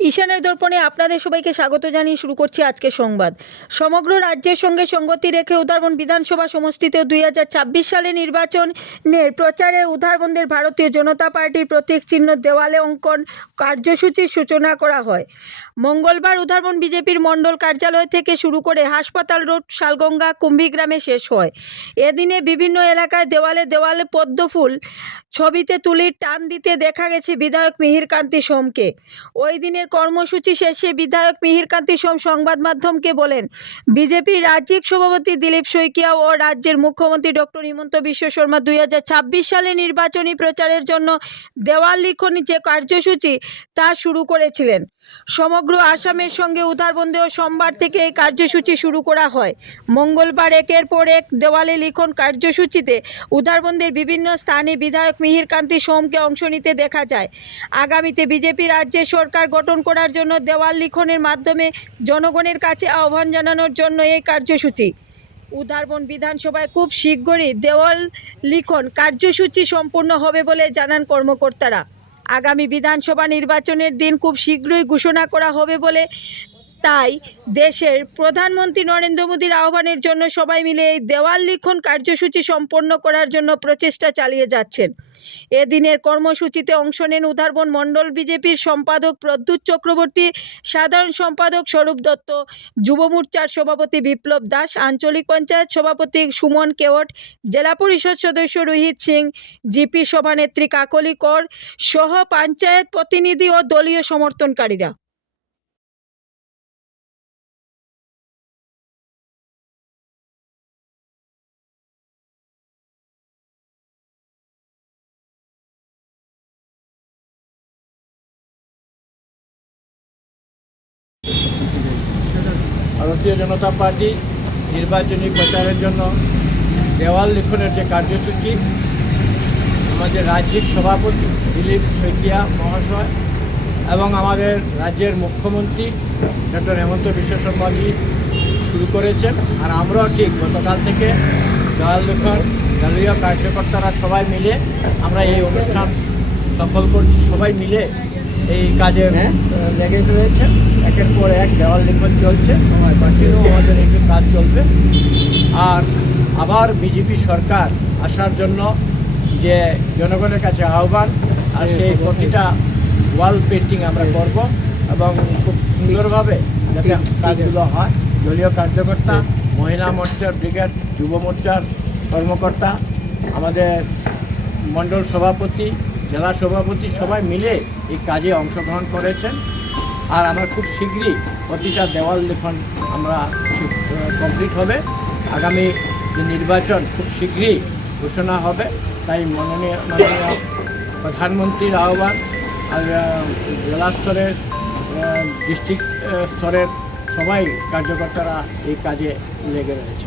ঈশানের দর্পণে আপনাদের সবাইকে স্বাগত জানিয়ে শুরু করছি আজকের সংবাদ। সমগ্র রাজ্যের সঙ্গে সঙ্গতি রেখে উধারবন বিধানসভা সমষ্টিতে 2026 সালে নির্বাচনের প্রচারে উধারবন্দের ভারতীয় জনতা পার্টির প্রতীক চিহ্ন দেওয়ালে অঙ্কন কার্যসূচির সূচনা করা হয়। মঙ্গলবার উধারবন বিজেপির মণ্ডল কার্যালয় থেকে শুরু করে হাসপাতাল রোড, শালগঙ্গা, কুম্ভীগ্রামে শেষ হয়। এদিনে বিভিন্ন এলাকায় দেওয়ালে দেওয়ালে পদ্মফুল ছবিতে তুলির টান দিতে দেখা গেছে বিধায়ক মিহিরকান্তি সোমকে। ওই দিনের কর্মসূচি শেষে বিধায়ক মিহিরকান্তি সোম সংবাদ মাধ্যমকে বলেন, বিজেপির রাজ্যিক সভাপতি দিলীপ শইকিয়া ও রাজ্যের মুখ্যমন্ত্রী ডক্টর হিমন্ত বিশ্ব শর্মা 2026 সালে নির্বাচনী প্রচারের জন্য দেওয়াল লিখন যে কার্যসূচি তা শুরু করেছিলেন। সমগ্র আসামের সঙ্গে উধারবন্দেও সোমবার থেকে এই কার্যসূচি শুরু করা হয়। মঙ্গলবার একের পর এক দেওয়ালে লিখন কার্যসূচিতে উধারবন্দের বিভিন্ন স্থানে বিধায়ক মিহিরকান্তি সোমকে অংশ নিতে দেখা যায়। আগামীতে বিজেপি রাজ্যের সরকার গঠন করার জন্য দেওয়াল লিখনের মাধ্যমে জনগণের কাছে আহ্বান জানানোর জন্য এই কার্যসূচি। উধারবন বিধানসভায় খুব শীঘ্রই দেওয়াল লিখন কার্যসূচি সম্পূর্ণ হবে বলে জানান কর্মকর্তারা। আগামী বিধানসভা নির্বাচনের দিন খুব শীঘ্রই ঘোষণা করা হবে বলে, তাই দেশের প্রধানমন্ত্রী নরেন্দ্র মোদীর আহ্বানের জন্য সবাই মিলে এই দেওয়াল লিখন কার্যসূচি সম্পন্ন করার জন্য প্রচেষ্টা চালিয়ে যাচ্ছেন। এদিনের কর্মসূচিতে অংশ নেন উধারবন মণ্ডল বিজেপির সম্পাদক প্রদ্যুৎ চক্রবর্তী, সাধারণ সম্পাদক স্বরূপ দত্ত, যুব মোর্চার সভাপতি বিপ্লব দাস, আঞ্চলিক পঞ্চায়েত সভাপতি সুমন কেওট, জেলা পরিষদ সদস্য রোহিত সিং, জিপি সভানেত্রী কাকলি কর সহ পঞ্চায়েত প্রতিনিধি ও দলীয় সমর্থনকারীরা। ভারতীয় জনতা পার্টি নির্বাচনী প্রচারের জন্য দেওয়াল লিখনের যে কার্যসূচি আমাদের রাজ্যিক সভাপতি দিলীপ শইকিয়া মহাশয় এবং আমাদের রাজ্যের মুখ্যমন্ত্রী ডক্টর হিমন্ত বিশ্ব শর্মাজি শুরু করেছেন। আর আমরাও ঠিক গতকাল থেকে দেওয়াল লিখন দলীয় কার্যকর্তারা সবাই মিলে আমরা এই অনুষ্ঠান সফল করছি। সবাই মিলে এই কাজে লেগে রয়েছে। একের পর এক দেওয়াল লিখন চলছে, কন্টিনিউ আমাদের এই কাজ চলবে। আর আবার বিজেপি সরকার আসার জন্য যে জনগণের কাছে আহ্বান, আর সেই প্রতিটা ওয়াল পেন্টিং আমরা করব এবং খুব সুন্দরভাবে যাতে কাজগুলো হয়। দলীয় কার্যকর্তা, মহিলা মোর্চার ব্রিগেড, যুব মোর্চার কর্মকর্তা, আমাদের মণ্ডল সভাপতি, জেলা সভাপতি সবাই মিলে এই কাজে অংশগ্রহণ করেছেন। আর আমরা খুব শীঘ্রই প্রতিটা দেওয়াল লিখন আমরা কমপ্লিট হবে। আগামী যে নির্বাচন খুব শীঘ্রই ঘোষণা হবে, তাই মাননীয় প্রধানমন্ত্রীর আহ্বান আর জেলা স্তরের, ডিস্ট্রিক্ট স্তরের সবাই কার্যকর্তারা এই কাজে লেগে রয়েছে।